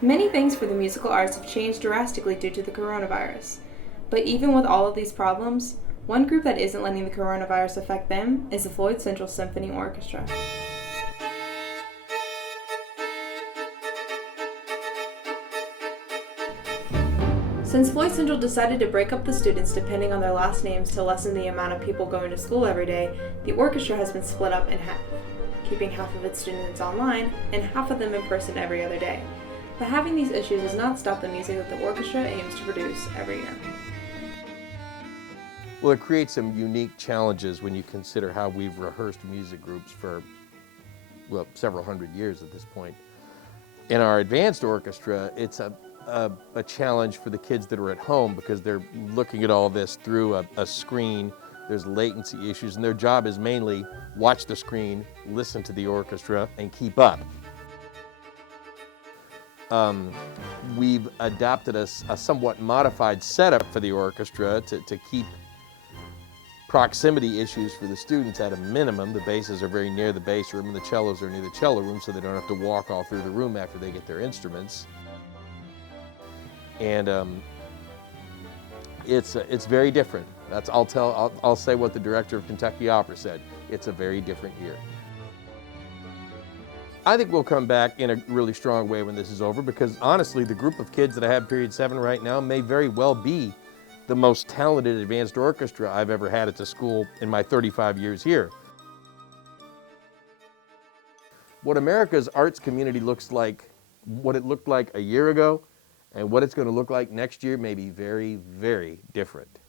Many things for the musical arts have changed drastically due to the coronavirus. But even with all of these problems, one group that isn't letting the coronavirus affect them is the Floyd Central Symphony Orchestra. Since Floyd Central decided to break up the students depending on their last names to lessen the amount of people going to school every day, the orchestra has been split up in half, keeping half of its students online and half of them in person every other day. But having these issues does not stop the music that the orchestra aims to produce every year. Well, it creates some unique challenges when you consider how we've rehearsed music groups for, well, several hundred years at this point. In our advanced orchestra, it's a challenge for the kids that are at home because they're looking at all this through a screen. There's latency issues, and their job is mainly watch the screen, listen to the orchestra, and keep up. We've adopted a somewhat modified setup for the orchestra to keep proximity issues for the students at a minimum. The basses are very near the bass room and the cellos are near the cello room, so they don't have to walk all through the room after they get their instruments. And it's very different. I'll say what the director of Kentucky Opera said. It's a very different year. I think we'll come back in a really strong way when this is over, because honestly, the group of kids that I have period 7 right now may very well be the most talented advanced orchestra I've ever had at the school in my 35 years here. What America's arts community looks like, what it looked like a year ago, and what it's going to look like next year may be very, very different.